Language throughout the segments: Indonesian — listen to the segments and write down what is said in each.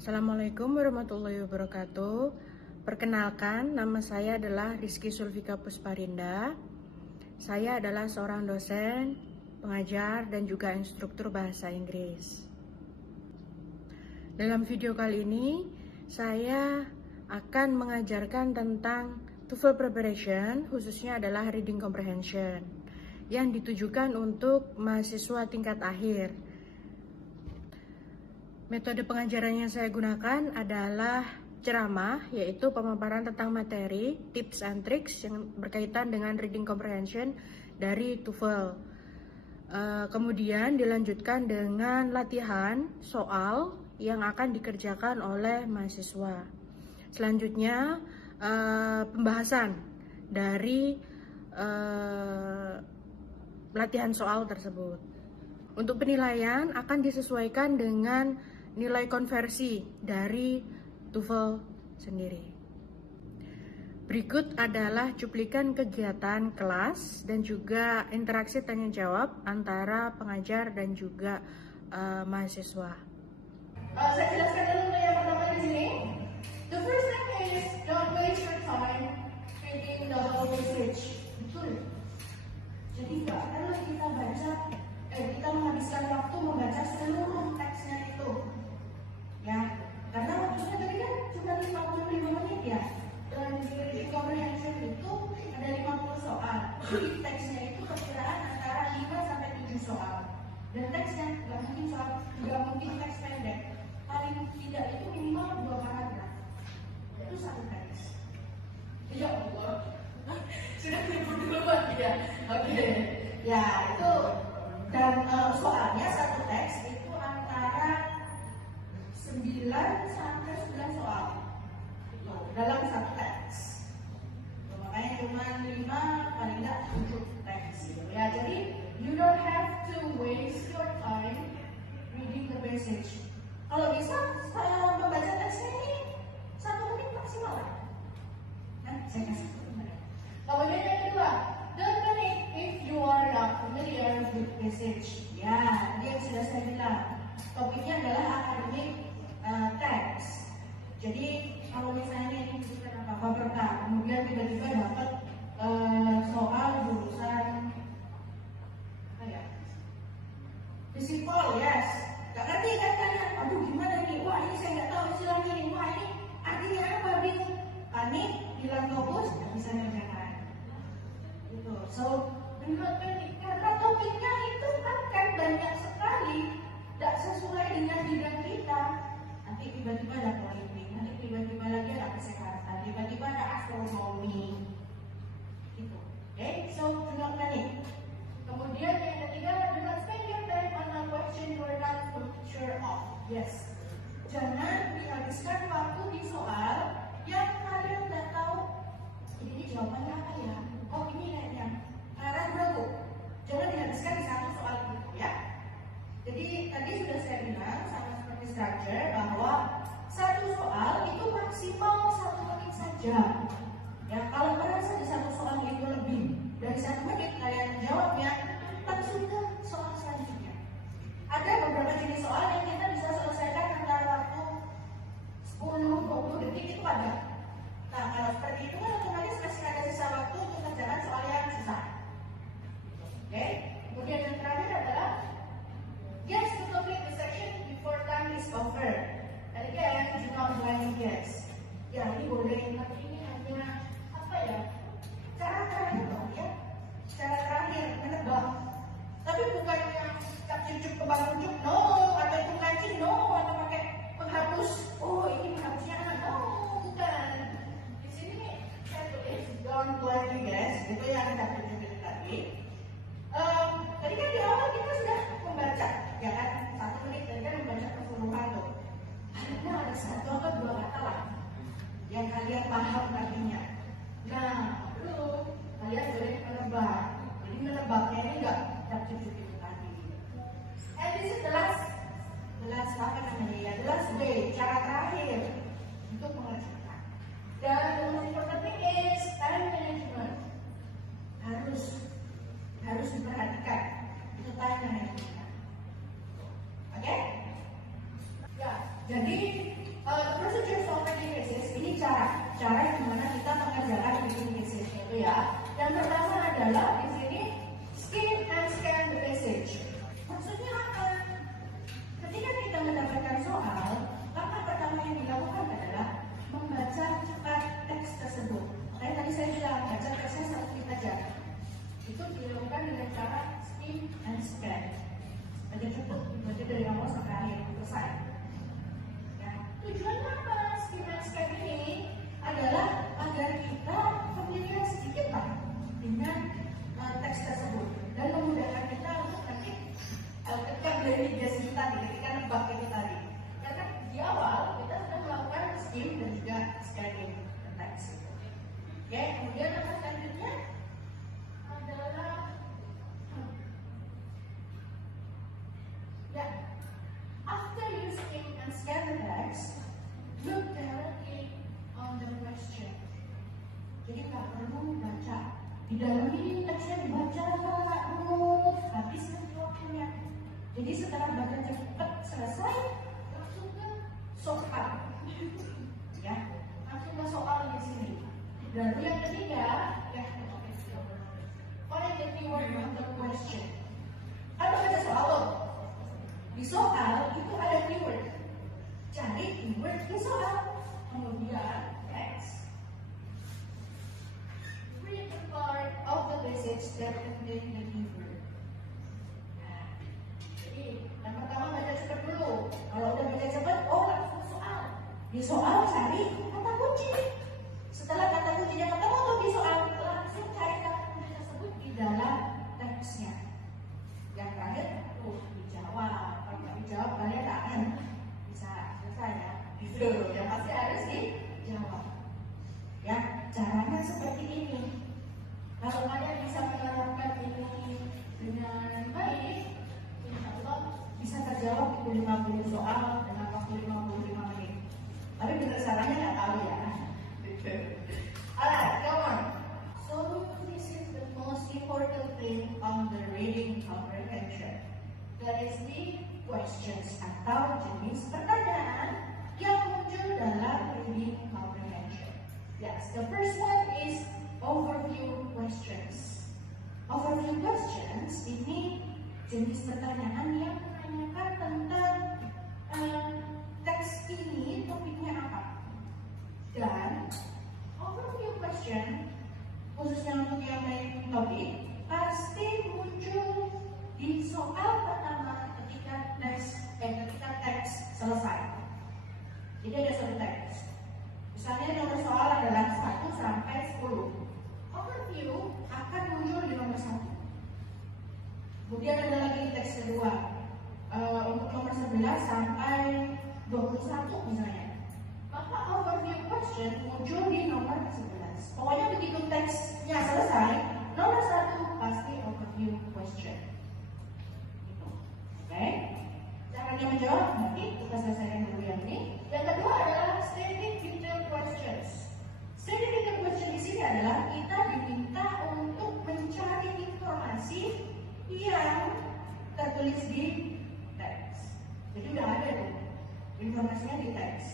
Assalamualaikum warahmatullahi wabarakatuh. Perkenalkan, nama saya adalah Rizky Sulfika Pusparinda. Saya adalah seorang dosen, pengajar, dan juga instruktur bahasa Inggris. Dalam video kali ini, saya akan mengajarkan tentang TOEFL preparation, khususnya adalah reading comprehension, yang ditujukan untuk mahasiswa tingkat akhir. Metode pengajaran yang saya gunakan adalah ceramah, yaitu pemaparan tentang materi, tips and tricks yang berkaitan dengan reading comprehension dari TOEFL. Kemudian dilanjutkan dengan latihan soal yang akan dikerjakan oleh mahasiswa. Selanjutnya pembahasan dari latihan soal tersebut. Untuk penilaian akan disesuaikan dengan nilai konversi dari TOEFL sendiri. Berikut adalah cuplikan kegiatan kelas dan juga interaksi tanya jawab antara pengajar dan juga mahasiswa. Saya jelaskan dulu yang pertama di sini. The first thing is don't waste your time reading the whole passage. Betul. Jadi nggak perlu kita menghabiskan waktu membaca seluruh teksnya itu. Ya, karena waktunya tadi kan cuma 55 menit ya. Dan di reading comprehension itu ada 50 soal. Jadi teksnya itu perkiraan antara 5 sampai 7 soal. Dan teksnya nggak mungkin teks pendek. Paling tidak itu minimal 2 paragraf. Itu satu teks. Ya Allah, sudah tidur duluan ya. Oke. Ya itu. Dan soalnya satu teks itu antara 9 sampai 9 soal dalam satu teks. Makanya cuma 5 paling tidak 7 teks gitu ya. Jadi you don't have to waste your time reading the passage. Kalau bisa membaca teksnya ini 1 menit maksimal lah. Nah, saya kasih 1 menit. Kemudian yang kedua, don't panic if you are not familiar with passage. Ya, tadi yang sudah saya bilang. Topiknya adalah academic text. Jadi kalau misalnya ini bukan apa-apa berkah, kemudian tiba-tiba dapat soal jurusan apa ya? Physical, yes. Gak ngerti kan kalian? Aduh gimana nih? Wah ini saya nggak tahu istilahnya nih. Wah ini artinya apa gitu? Panik, hilang fokus, nggak bisa mengerjakan. Gitu. So, karena topiknya itu kan banyak sekali, tidak sesuai dengan bidang kita. Nanti tiba-tiba ada politik, nanti tiba-tiba lagi ada kesehatan, tiba-tiba ada astronomi. Gitu. Okay? So, do not panic. Kemudian yang ketiga, do not spend your time on a question you are not sure of. Yes. Jangan dihabiskan waktu di soal yang kalian tidak tahu. Ini jawabannya apa ya? Oh ini kayaknya. Ragu. Jangan dihabiskan di satu soal itu ya. Jadi tadi sudah saya bilang sama seperti structure bahwa satu soal itu maksimal 1 menit saja. Ya kalau merasa di satu soal itu lebih dari 1 menit kalian jawabnya, langsung ke soal selanjutnya. Ada beberapa jenis soal yang kita bisa selesaikan antara waktu 10-20 detik itu ada. Nah kalau seperti itu kan otomatis masih ada sisa waktu untuk mengerjakan soal yang susah. Oke. Kemudian yang terakhir adalah guess to complete the section before time is over. Tadi kan do not blindly guess. Ya ini boleh, tapi ini hanya apa ya? Cara terakhir dong ya. Cara terakhir menebak. Tapi bukan yang tak cucuk kebang cucuk, no, atau itu kancing, no, atau pakai penghapus. Oh ini penghapusnya anak, no, bukan. Di sini saya tulis don't blindly guess. Itu yang tak cucuk tadi. Tadi kan di awal kita sudah membaca, ya kan 1 menit tadi kan membaca keseluruhan tuh. Akhirnya ada 1 atau 2 kata lah yang kalian paham artinya. Nah, lalu kalian boleh menebak. Jadi menebaknya ini enggak cucuk itu tadi. And this is the last apa namanya ya? The last way, cara terakhir untuk mengerjakan. Dan yang paling penting is time management. Harus diperhatikan. Itu time management. Oke? Ya, jadi Procedure for reading message ini cara gimana kita mengerjakan reading message itu ya. Yang pertama adalah di sini skim and scan the message. Maksudnya apa? Ketika kita mendapatkan soal, langkah pertama yang dilakukan adalah membaca cepat teks tersebut. Makanya tadi saya bilang baca teksnya satu klik aja. Itu dilakukan dengan cara skim and scan. Baca cepat, baca dari awal sampai akhir selesai. Tujuannya apa? Skim and scan ini adalah agar kita familiar sedikit lah dengan teks tersebut dan memudahkan kita untuk nanti ketika berinvestasi kita ketika nebak itu tadi. Karena di awal kita sudah melakukan skim dan juga scanning teks. Oke, kemudian apa selanjutnya adalah ya. After you skim and scan the text, look directly on the question. Jadi nggak perlu baca, didalami teksnya dibaca dulu, habiskan waktunya. Jadi setelah baca cepat selesai, langsung ke soal, ya, langsung ke soal di sini. Dan yang ketiga, ya, find the keyword of the question. Ada baca soal loh. Di soal itu ada keyword. Cari keyword di soal. Kemudian text. Read the part of the message that contain the keyword. Nah, jadi yang pertama baca cepat dulu. Kalau udah baca cepat, langsung soal. Di soal cari kata kunci. Setelah kata kuncinya ketemu tuh di soal, langsung cari kata kunci tersebut di dalam teksnya. Yang terakhir, dijawab. Kalau nggak dijawab, kalian nggak akan bisa selesai ya. Gitu, yang pasti harus dijawab. Ya, caranya seperti ini. Kalau kalian bisa menerapkan ini dengan baik, insya Allah bisa terjawab di 50 soal dalam waktu 55 menit. Tapi benar salahnya nggak tahu ya. Alright, come on. So this is the most important thing on the reading comprehension. That is the questions atau jenis pertanyaan yang muncul dalam reading comprehension. Yes, the first one is overview questions. Overview questions ini jenis pertanyaan yang menanyakan tentang teks ini topiknya apa. Dan overview question khususnya untuk yang main topik pasti muncul di soal pertama ketika teks selesai. Jadi ada satu teks. Misalnya nomor soal adalah 1 sampai 10. Overview akan muncul di nomor 1. Kemudian ada lagi teks kedua. Untuk nomor 11 sampai 21 misalnya. Maka overview question muncul di nomor 11. Pokoknya begitu teksnya selesai, nomor 1 pasti overview question. Oke, caranya menjawab nanti kita selesaikan dulu yang ini. Yang kedua adalah static detail questions. Static detail question di sini adalah kita diminta untuk mencari informasi yang tertulis di teks. Jadi udah ada tuh informasinya di teks.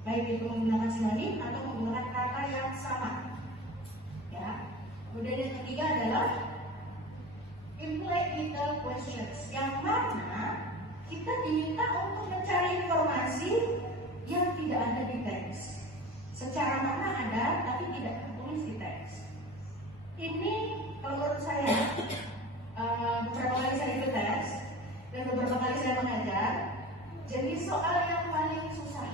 Baik itu menggunakan sinonim atau menggunakan kata yang sama. Ya. Kemudian yang ketiga adalah implied detail questions, yang mana kita diminta untuk mencari informasi yang tidak ada di teks. Secara makna ada, tapi tidak tertulis di teks. Ini kalau menurut saya, beberapa kali saya ikut tes dan beberapa kali saya mengajar, jadi soal yang paling susah.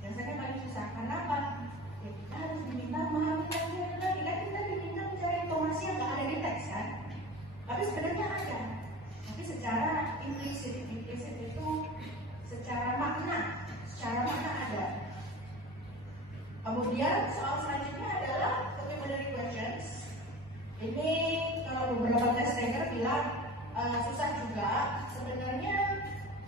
Biasanya paling susah. Kenapa? Ya, kita harus diminta memahami teksnya tadi. Kan kita diminta mencari informasi yang nggak ada di teks kan? Tapi sebenarnya ada. Tapi secara implisit itu secara makna ada. Kemudian soal selanjutnya adalah preliminary questions. Ini kalau beberapa tes taker bilang susah juga. Sebenarnya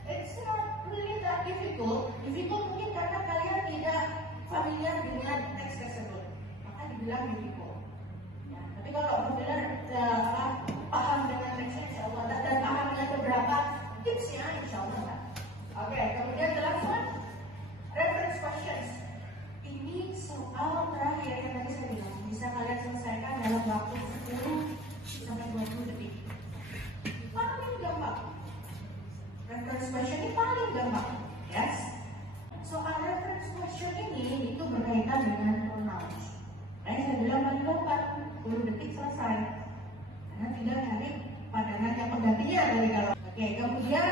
it's not really that difficult. Difficult mungkin karena kalian tidak familiar dengan teks tersebut, maka dibilang difficult. Ya, tapi kalau benar paham dengan teksnya, insya Allah, dan paham dengan beberapa tipsnya, insya Allah. Oke, reference question ini paling gampang, yes. Soal reference question ini itu berkaitan dengan pronouns. Nah, saya bilang paling gampang, 10 detik selesai. Karena tinggal cari padanan yang penggantinya dari kalau. Oke, kemudian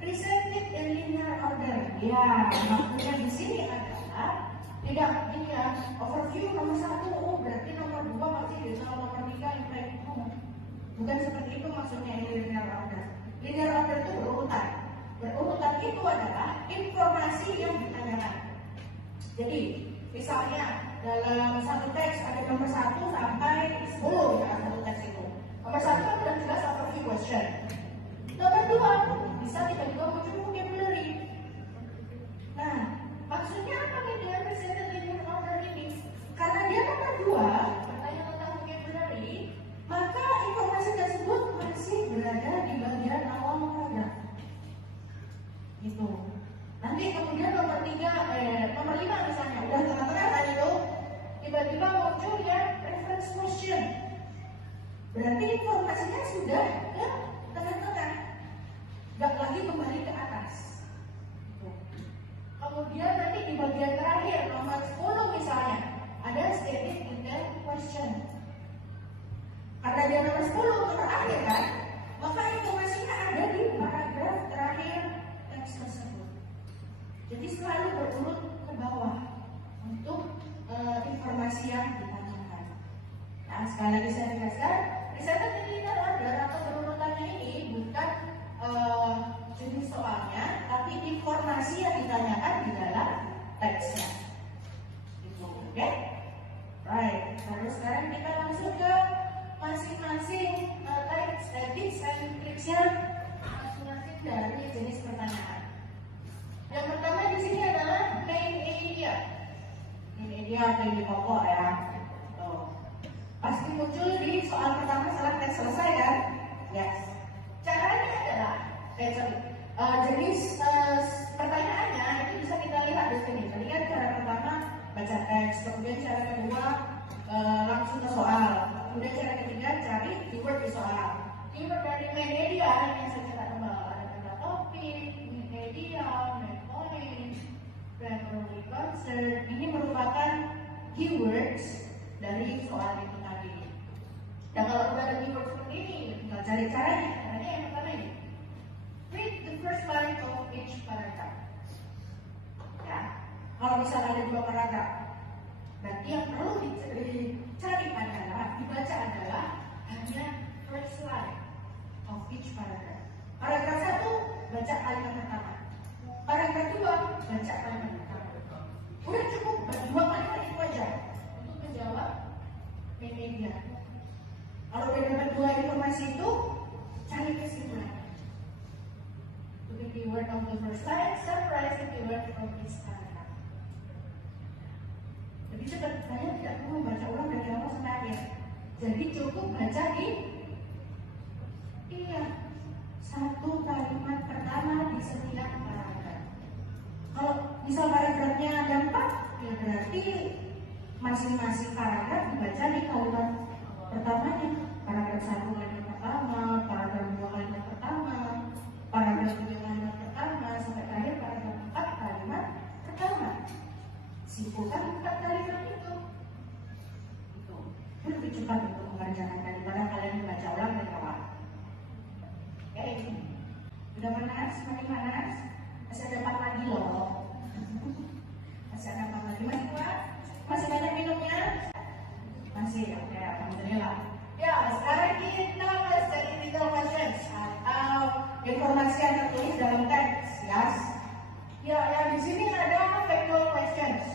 presented in linear order. Ya, maksudnya di sini adalah tidak ini ya, overview nomor 1, oh berarti nomor 2 masih bisa, nomor 3 impact. Bukan seperti itu maksudnya ini linear order. Linear order itu berurutan. Berurutan itu adalah informasi yang ditanyakan. Jadi, misalnya dalam satu teks ada nomor 1 sampai 10 ya, satu teks itu. Nomor 1 sudah jelas overview question. Nomor 2 bisa tiba-tiba muncul vocabulary. Nah, maksudnya apa nih dengan presented linear order ini? Karena dia nomor 2 bertanya tentang vocabulary, maka informasi tersebut masih berada di bagian awal paragraf. Gitu. Nanti kemudian nomor 5 misalnya udah tengah-tengah kan itu, tiba-tiba muncul ya reference question. Berarti informasinya sudah ke tengah-tengah, nggak lagi kembali ke atas. Kemudian nanti di bagian terakhir nomor 10 misalnya ada stated detail question. Karena dia nomor 10 terakhir kan, maka informasinya ada di paragraf terakhir teks tersebut. Jadi selalu berurut ke bawah untuk informasi yang ditanyakan. Nah, sekali lagi saya tegaskan, presented linear order atau berurutannya ini bukan jenis soalnya, tapi informasi yang ditanyakan di dalam teksnya. Gitu, oke? Right. Terus sekarang kita langsung ke masing-masing teks, tips and tricks-nya masing-masing dari jenis pertanyaan. Yang pertama di sini adalah main idea. Main idea tinggi pokok ya. Tuh. Pasti muncul di soal pertama setelah teks selesai kan? Yes. Caranya adalah jenis pertanyaannya itu bisa kita lihat di sini. Tadi kan cara pertama baca teks, kemudian cara kedua langsung ke soal, kemudian cara ketiga cari keyword di soal. Keyword dari main idea yang secara tebal ada kata topik, main idea, main point, primary concern. Ini merupakan keywords dari soal itu tadi. Dan kalau udah ada keyword seperti ini, tinggal cari caranya. Caranya yang pertama ini. Read the first line of each paragraph. Ya, kalau misalnya ada 2 paragraf, berarti yang perlu dicari adalah, dibaca adalah hanya first line of each paragraph. Paragraf 1 baca kalimat pertama. Paragraf 2 baca kalimat pertama. Udah cukup 2 kalimat itu aja untuk menjawab main idea. Kalau udah dapat 2 informasi itu, cari kesimpulan. The keyword of the first line, summarize the keyword from each paragraph. Lebih cepat, saya tidak perlu membaca ulang dari awal sampai akhir. Jadi cukup baca di satu kalimat pertama di setiap paragraf. Kalau misal paragrafnya ada 4, ya berarti masing-masing paragraf dibaca di kalimat pertamanya. Paragraf 1 kalimat pertama, paragraf 2 kalimat pertama, paragraf 3 kalimat pertama, sampai terakhir paragraf 4 kalimat pertama. Simpulkan 4 kalimat itu. Itu lebih cepat untuk mengerjakan daripada kalian membaca ulang dari awal. Oke, udah panas, makin panas. Masih ada 4 lagi loh. Masih ada 4 lagi, masih kuat? Masih banyak minumnya? Masih, oke, alhamdulillah. Ya, sekarang kita bahas technical questions atau informasi yang tertulis dalam teks, yes. Ya, yang di sini ada factual questions.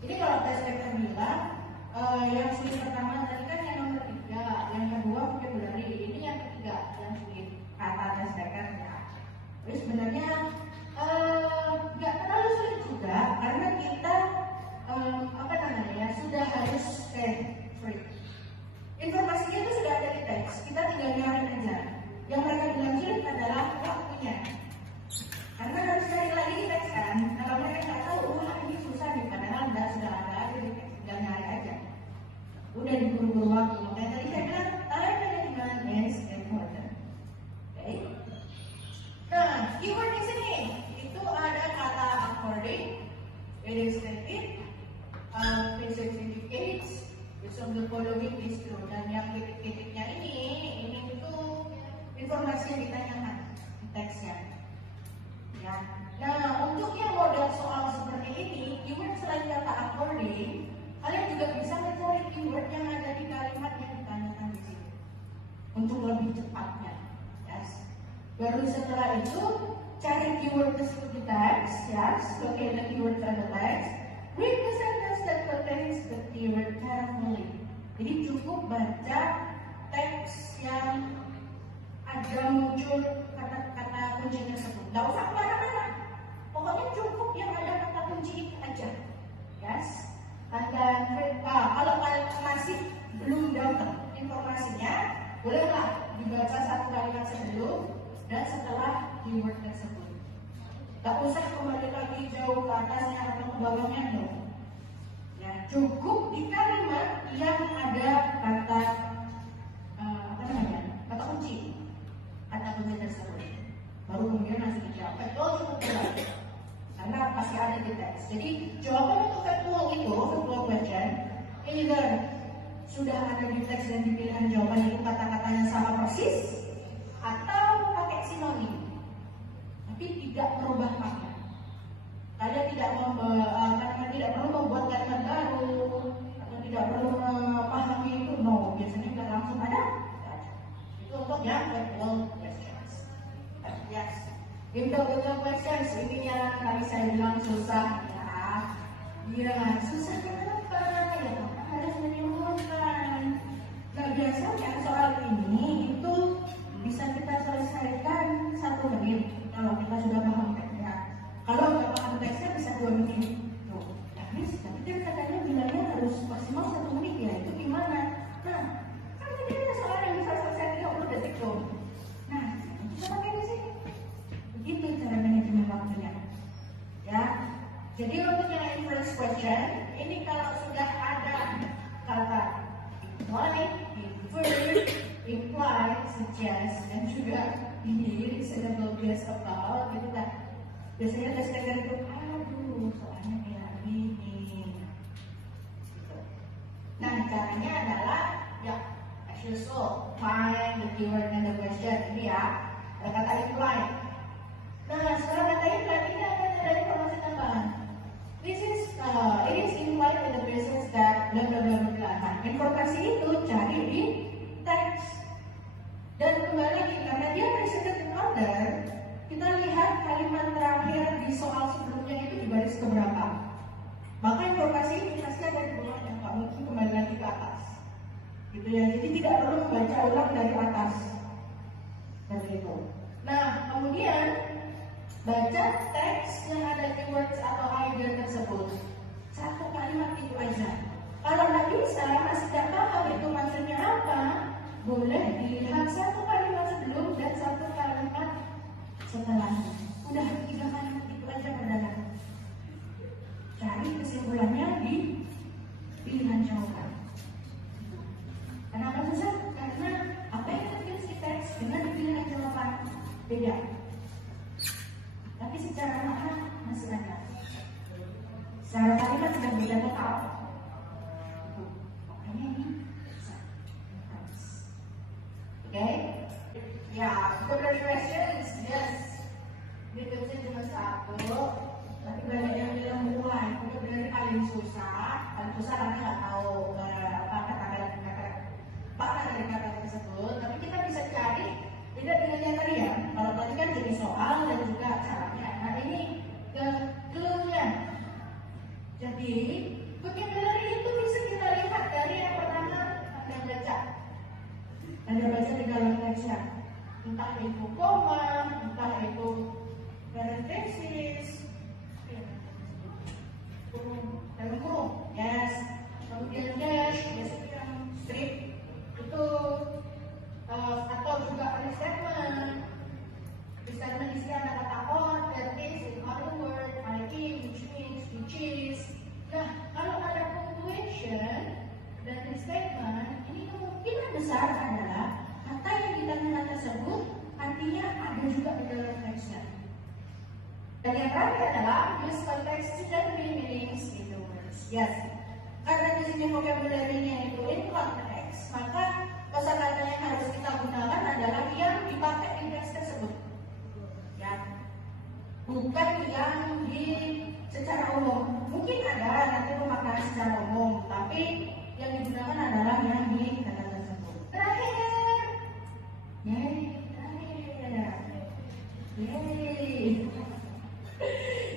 Jadi kalau tes paper bilang, yang sulit pertama tadi kan yang nomor 3, yang kedua vocabulary, ini yang ketiga, yang sulit kata tes paper ya. keyword di sini itu ada kata according, illustrative, physics indicates, which of the following is true. Dan yang titik-titiknya ini itu informasi yang ditanyakan di teksnya. Ya. Nah, untuk yang model soal seperti ini, keyword selain kata according, kalian juga bisa mencari keyword yang ada di kalimat yang ditanyakan di sini untuk lebih cepatnya. Yes. Baru setelah itu cari keyword tersebut di teks, yes, locate the keyword in the text, read the sentence that contains the keyword carefully. Jadi cukup baca teks yang ada muncul kata-kata kunci tersebut. Tidak usah kemana-mana. Pokoknya cukup yang ada kata kunci aja. Yes. Dan kalau kalian masih belum dapat informasinya, bolehlah dibaca satu kalimat sebelum dan setelah keyword tersebut. Tidak usah kembali lagi jauh ke atasnya atau ke bawahnya, no. Ya, cukup di kalimat yang ada kata kata kunci tersebut. Baru kemudian nanti dijawab. Betul cukup benar. Karena pasti ada di teks. Jadi jawaban untuk factual itu, factual question, either sudah ada di teks dan di pilihan jawaban itu kata-katanya sama persis, atau pakai sinonim, tapi tidak merubah makna. Kalian tidak perlu membuat kalimat baru atau tidak perlu memahami itu, no. Biasanya tidak langsung ada. Itu untuk yang factual questions. Yes. In the questions ini yang tadi saya bilang susah ya. Iya, susah kenapa? Ya, harus menyembuhkan. Nah, biasanya soal ini itu bisa kita selesaikan 1 menit kalau kita sudah paham teksnya. Kalau nggak paham teksnya bisa 2 menit. Tuh, tapi kan katanya bilangnya harus maksimal 1 menit ya. Itu gimana? Nah, kan tadi ada soal yang bisa selesai 30 detik tuh. Nah, kita pakai di sini. Begitu cara manajemen waktunya. Ya. Jadi untuk yang inference question, ini kalau sudah ada kata imply, infer, imply, suggest, dan juga ini reasonable guess about, gitu kan. Biasanya tes-tesan itu, aduh, soalnya kayak gini. Gitu. Nah, caranya adalah, ya, as usual, find the keyword and the question. Ini ya, ada kata imply. Nah, setelah kata imply, ini ada informasi tambahan. It is implied in the basis that bla bla bla bla. Nah, informasi itu cari di teks. Dan kembali lagi karena dia preceded order, kita lihat kalimat terakhir di soal sebelumnya itu di baris keberapa. Maka informasi ini pasti ada di bawahnya, nggak mungkin kembali lagi ke atas. Gitu ya. Jadi tidak perlu membaca ulang dari atas. Seperti itu. Nah, kemudian baca teks yang ada keywords atau idea tersebut. 1 kalimat itu aja. Kalau nggak bisa, masih tidak paham itu maksudnya apa, boleh dilihat 1 kalimat sebelum dan 1 kalimat setelahnya. Udah 3 kalimat itu aja perdana. Cari kesimpulannya di pilihan jawaban. Kenapa susah? Karena apa yang tertulis di teks dengan di pilihan jawaban beda. Tapi secara makna masih ada. Secara kalimat sudah beda total. Makanya ini bisa. Oke? Ya, vocabulary questions, yes. Ini tipsnya cuma 1. Tapi banyak yang bilang mulai. Vocabulary paling susah karena nggak tahu makna dari kata tersebut. Tapi kita bisa cari. Beda dengan yang tadi ya. Kalau tadi kan jadi soal dan juga caranya. Nah, ini clue-nya. Jadi, vocabulary itu bisa kita lihat dari yang pertama Anda baca. Anda baca di dalam teksnya. Entah itu koma, entah itu parenthesis, dalam kurung, yes. Yes. Karena di sini vocabulary-nya itu in context, maka kosakata yang harus kita gunakan adalah yang dipakai di teks tersebut. Ya. Bukan yang di secara umum. Mungkin ada nanti pemaknaan secara umum, tapi yang digunakan adalah yang di kata tersebut. Terakhir. Yay.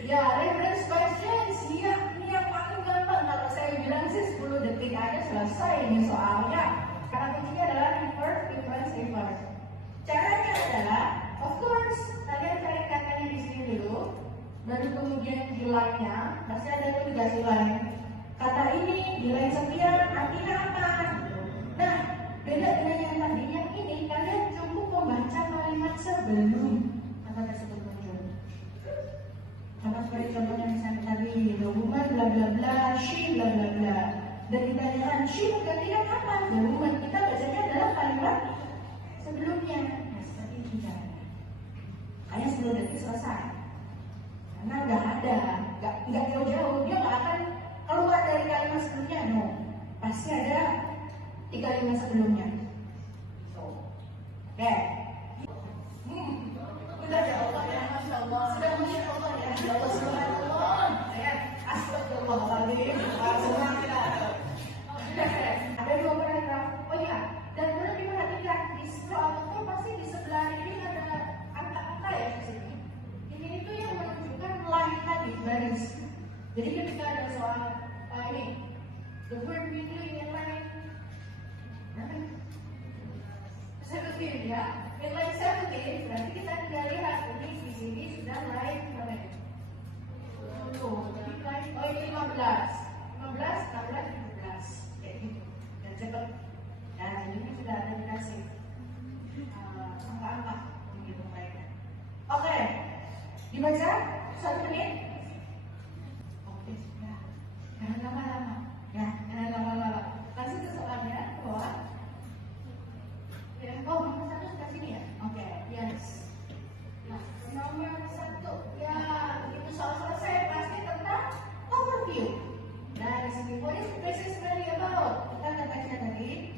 Ya, reference questions. Iya, ini yang paling gampang. Kalau saya bilang sih 10 detik aja selesai ini soalnya. Karena kuncinya adalah reverse. Caranya adalah, of course, kalian cari katanya di sini dulu, baru kemudian di line-nya, pasti ada tuh dikasih line. Kata ini di line sekian artinya apa? Nah, beda dengan yang tadi, yang ini kalian cukup membaca kalimat sebelum kata tersebut muncul. Sama seperti contohnya misalnya tadi, the woman bla bla bla, she bla bla bla. Dan ditanyakan, she menggantikan apa? The woman, kita bacanya adalah kalimat sebelumnya. Nah, seperti itu caranya. Hanya 10 detik selesai. Karena nggak ada, nggak jauh-jauh, dia nggak akan keluar dari kalimat sebelumnya, no. Pasti ada di kalimat sebelumnya. So, oke. Sudah jawab ya, Masya Allah. Sudah Masya Allah ya, ya Allah subhanallah. Ya, astagfirullahaladzim. Ada 2 paragraf. Oh iya, dan perlu diperhatikan di scroll itu pasti di sebelah ini ada angka-angka ya di sini. Ini itu yang menunjukkan line tadi, baris. Jadi ketika ada soal ini, the word beginning in line 17 ya, in line 17 berarti kita tinggal lihat ini di sini sudah line berapa? Jadi line, oh ini 15, 16, 17 kayak gitu, dan cepat. Nah ini sudah ada dikasih angka-angka begitu baiknya. Oke, dibaca 1 menit. Oke, sudah. Jangan lama-lama. Ya, jangan lama-lama. Langsung ke soalnya, bahwa ya, oh, nomor 1 sebelah sini ya? Oke, yes. Nah, nomor 1, ya, itu soal selesai pasti tentang overview. Nah, di sini, what is this is really about? Kita katakan tadi,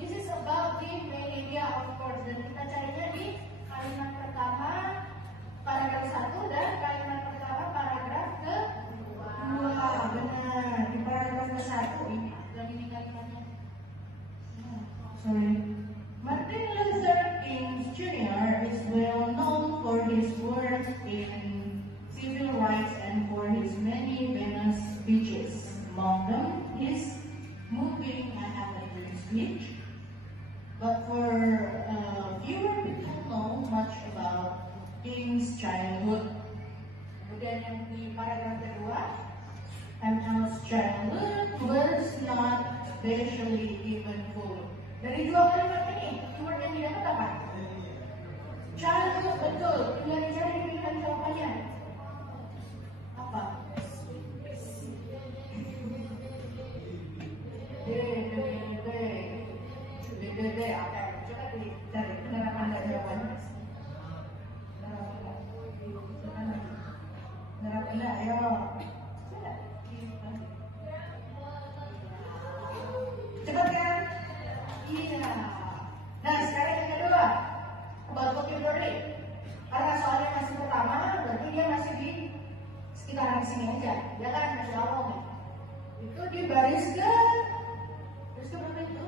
this is about the main area of course, dan kita carinya di kalimat pertama paragraf 1 dan kalimat pertama paragraf kedua. Benar, di paragraf ke-1 ini, dan ini kalimatnya. Sorry. Martin Luther King Jr. is well known for his work in civil rights and for his many famous speeches. Among them, his moving Manhattan speech. But for fewer people know much about King's childhood. Kemudian yang di paragraf kedua, ML's childhood was not especially eventful. Dari 2 kalimat ini, keyword yang didapat apa? Childhood, betul. Tinggal dicari pilihan jawabannya. Apa? B. Oke, coba dicari penerapan dan jawabannya. Penerapan, ayo. Cepat kan? Iya. Nah, sekarang yang kedua, about vocabulary. Karena soalnya masih pertama, berarti dia masih di sekitaran sini aja. Ya kan, masih awal nih. Itu di baris ke berapa itu?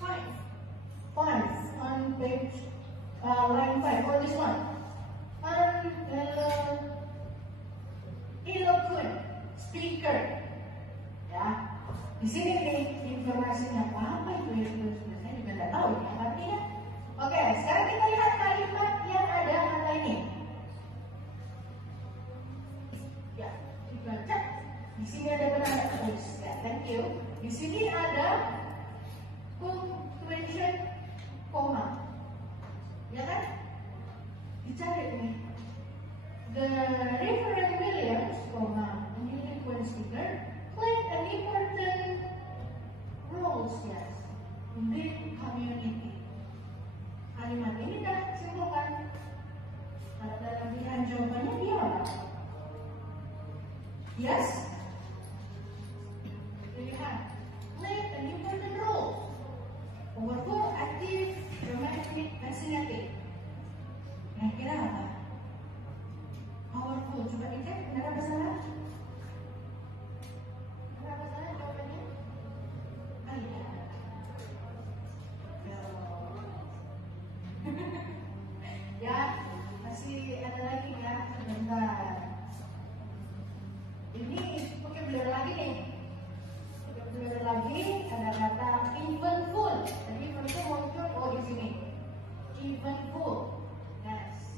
5 on page line 5 for this one. Eloquent speaker. Ya, di sini nih informasinya apa itu ya? Saya juga nggak tahu ya artinya. Oke, sekarang kita lihat kalimat yang ada kata ini. Ya, dibaca. Di sini ada penanda tulis. Ya, thank you. Di sini ada punctuation koma. Ya kan? Dicari nih. The Reverend Williams, an eloquent speaker, played an important role, yes, in the community. Kalimat ini dah simpulkan. Kalau dalam pilihan jawabannya dia masih ada lagi ya, sebentar. Ini vocabulary lagi nih. Vocabulary lagi ada kata eventful. Jadi eventful muncul di sini. Eventful. Yes.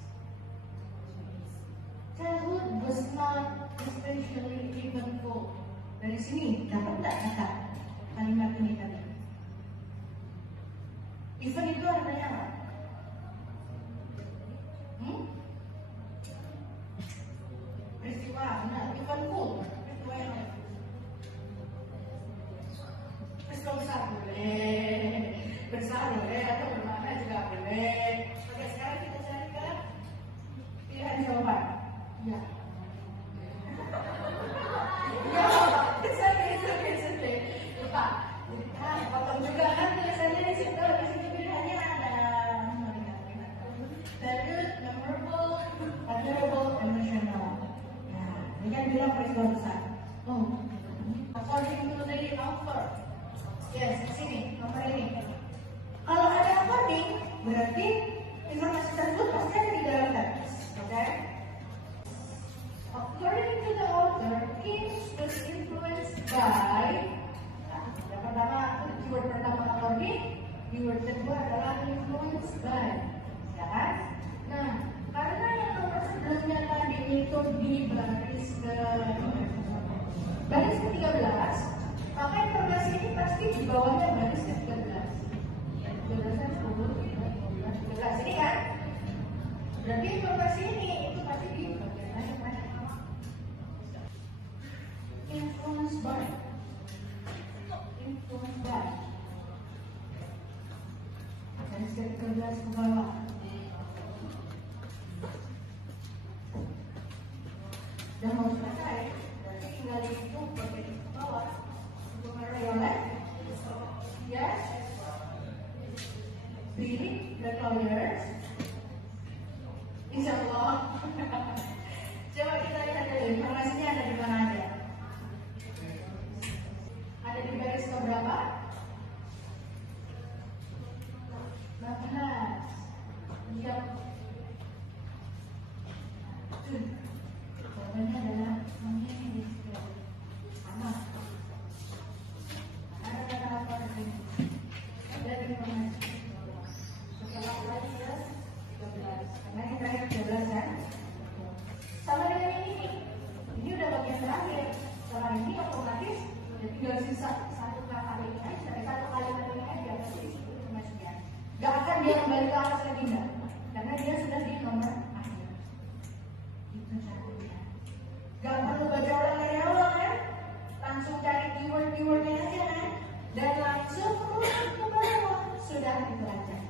Childhood was not especially eventful. Dari sini dapat tak kata kalimat ini tadi? Event itu artinya apa? Peristiwa, benar. Eventful. Peristiwa yang lain. Peristiwa besar boleh, besar boleh, atau bermakna juga boleh. Oke, sekarang kita cari ke pilihan jawaban. Ya. Ya, it's okay. Lupa. Potong juga kan tulisannya di situ. Di sini pilihannya ada valued, memorable, admirable, emotional. Nah, ini kan bilang peristiwa besar. Oh, according to the author. Yes, sini, nomor ini. Kalau ada according, berarti informasi tersebut pasti ada di dalam teks. Oke? According to the author, Kings was influenced by. Nah, yang pertama, keyword pertama according, keyword kedua adalah influenced by. Ya kan? Nah, karena yang nomor sebelumnya tadi itu di baris ke-13, maka informasi ini pasti di bawahnya baris ke-13. 13 ini kan? Berarti informasi ini itu pasti di bagian mana? Influence by. Baris ke-13 ke bawah. Dan mau selesai, berarti tinggal itu bagian ke bawah. Yes. Read the colors. Insya Allah. Coba kita lihat dulu informasinya ada di mana aja. Ada di baris keberapa? 18. Iya. Jawabannya adalah ini sama. Ada kata apa di sini? Ada informasi. Setelah lagi ya 13. Karena yang terakhir 13 kan? Sama dengan ini. Ini udah bagian terakhir. Setelah ini otomatis tinggal sisa satu kata ini aja. Satu kalimat ini aja. Pasti itu informasinya. Gak akan dia kembali ke atas lagi enggak? Karena dia sudah di nomor akhir. Itu caranya. Gak perlu baca ulang dari awal kan? Langsung cari keyword-keywordnya aja kan? Dan langsung urut ke bawah. Sudah itu aja.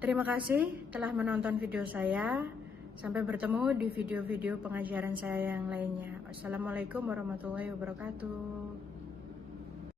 Terima kasih telah menonton video saya. Sampai bertemu di video-video pengajaran saya yang lainnya. Wassalamualaikum warahmatullahi wabarakatuh.